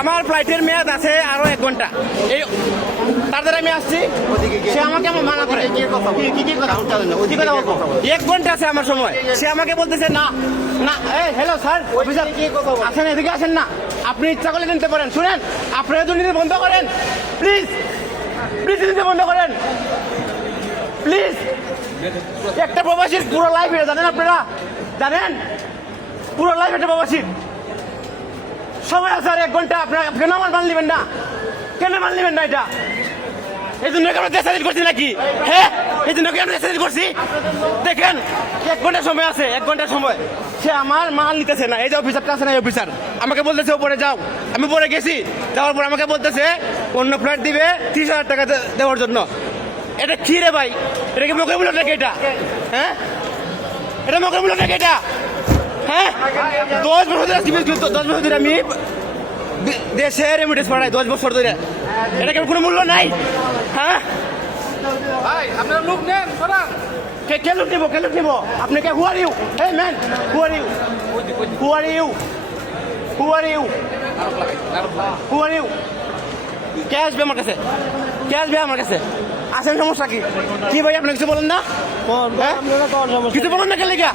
আমার ফ্লাইটের মেয়াদ আছে আরো 1 ঘন্টা। এই তার দ্বারা আমি আসছি, সে আমাকে মানা করে। 1 ঘন্টা আছে আমার সময়, সে আমাকে বলতেছে না না। হ্যালো স্যার, অফিসার আসেন, এদিকে আসেন না। আপনি ইচ্ছা করলে নিতে পারেন। শুনেন, আপনারা দুর্নীতি বন্ধ করেন প্লিজ, প্লিজ দুর্নীতি বন্ধ করেন প্লিজ। একটা প্রবাসীর পুরো লাইফ এটা জানেন আপনারা, জানেন পুরো লাইফ একটা প্রবাসীর সময় আছে আর 1 ঘন্টা। আপনারা কেন আমার মান নেবেন না? কেন মান নেবেন না? এটা এই জন্য আমরা দেশ স্বাধীন করছি নাকি? হ্যাঁ, এই জন্য কি আমরা দেশ স্বাধীন করছি? দেখেন 1 ঘন্টা সময় আছে, 1 ঘন্টার সময় সে আমার মাল নিতেছে না। এই যে অফিসারটা আছে না, এই অফিসার আমাকে বলতেছে ওপরে যাও। আমি পরে গেছি, যাওয়ার পর আমাকে বলতেছে অন্য ফ্লাইট দিবে 30,000 টাকা দেওয়ার জন্য। এটা কি রে ভাই? এটা কি মকের মূল্য নাকি এটা? হ্যাঁ, এটা মকের মূল্য নাকি এটা? হ্যাঁ, 10 বছর ধরে 10 বছর ধরে আমি দেশে রেমিটেন্স পাঠাই, 10 বছর ধরে। এটা কেমন কোনো মূল্য নাই? হ্যাঁ ভাই আপনারা লোক নেন সরান। কে লুক নিব? কে লুক নিব? আপনি কে? Who are you? Hey man, who are you? Who are you? Who are you? Who are you? কে আসবে আমার কাছে? কে আসবে আমার কাছে? আসেন, সমস্যা কি? কি ভাই আপনি কিছু বলেন না? হ্যাঁ? কিছু বলেন না? কে লেগা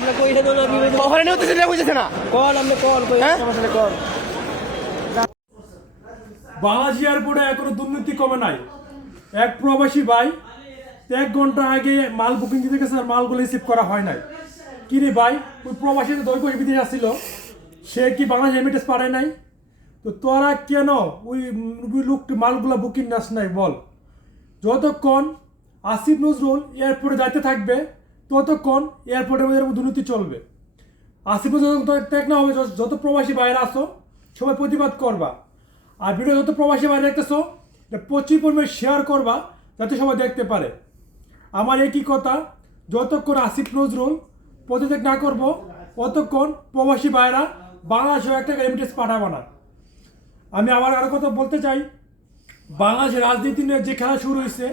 ওখানে নিয়ে হতেছে না? হ্যাঁ, বাংলাদেশ এয়ারপোর্টে এখনো দুর্নীতি কমে নাই। এক প্রবাসী ভাই 1 ঘন্টা আগে মাল বুকিং দিতে গেছে, আর মালগুলো রিসিভ করা হয় নাই। কি রে ভাই, ওই প্রবাসী 2 বছর বিদেশে আসছিল, সে কি বাংলাদেশ রেমিটেন্স পাঠায় নাই? তো তোরা কেন ওই লোকটি মালগুলো বুকিং নাস নাই বল? যতক্ষণ আসিফ নজরুল এয়ারপোর্টে যাইতে থাকবে ততক্ষণ এয়ারপোর্টের মধ্যে দুর্নীতি চলবে। আসিফ নজরুল ত্যাগ না হবে, যত প্রবাসী বাইরে আসো সবাই প্রতিবাদ করবা। আর ভিডিও যত প্রবাসী বাইরে দেখতেছো এটা প্রচুর পরিমাণে শেয়ার করবা, যাতে সবাই দেখতে পারে। আমার একই কথা, যতক্ষণ আসিফ নজরুল পদত্যাগ না করবো ততক্ষণ প্রবাসী বাইরা বাংলাদেশেও একটা রেমিটেন্স পাঠাবো না। আমি আবার আরও কথা বলতে চাই, বাংলাদেশের রাজনীতি নিয়ে যে খেলা শুরু হয়েছে,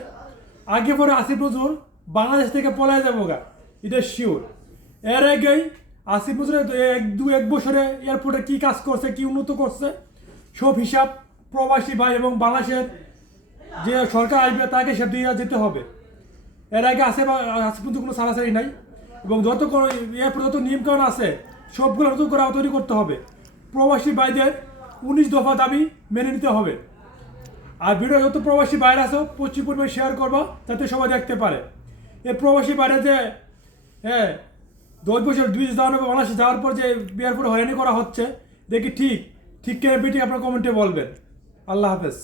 আগে পরে আসিফ নজরুল বাংলাদেশ থেকে পলায় যাবো গা, এটা শিওর। এর আগেই আসিফ নজরুল 1 বছরে এয়ারপোর্টে কী কাজ করছে, কী উন্নত করছে, সব হিসাব প্রবাসী ভাই এবং বাংলাদেশের যে সরকার আসবে তাকে সে দিয়ে যেতে হবে। এর আগে আসিফ নজরুল কোনো সারাসারি নাই, এবং যত এয়ারপোর্টে যত নিয়মকানুন আছে সবগুলো নতুন করে তৈরি করতে হবে। প্রবাসী ভাইদের 19 দফা দাবি মেনে নিতে হবে। আর ভিডিও যত প্রবাসী বাইরে আসো প্রচুর পরিমাণে শেয়ার করবা, যাতে সবাই দেখতে পারে। এই প্রবাসী বাইরে যে 10 বছর বিদেশ যাওয়ার পর বাংলাদেশে যাওয়ার পর যে এয়ারপোর্টে হয়রানি করা হচ্ছে, দেখি ঠিক কেন বেটি আপনার কমেন্টে বলবেন। আল্লাহ হাফেজ।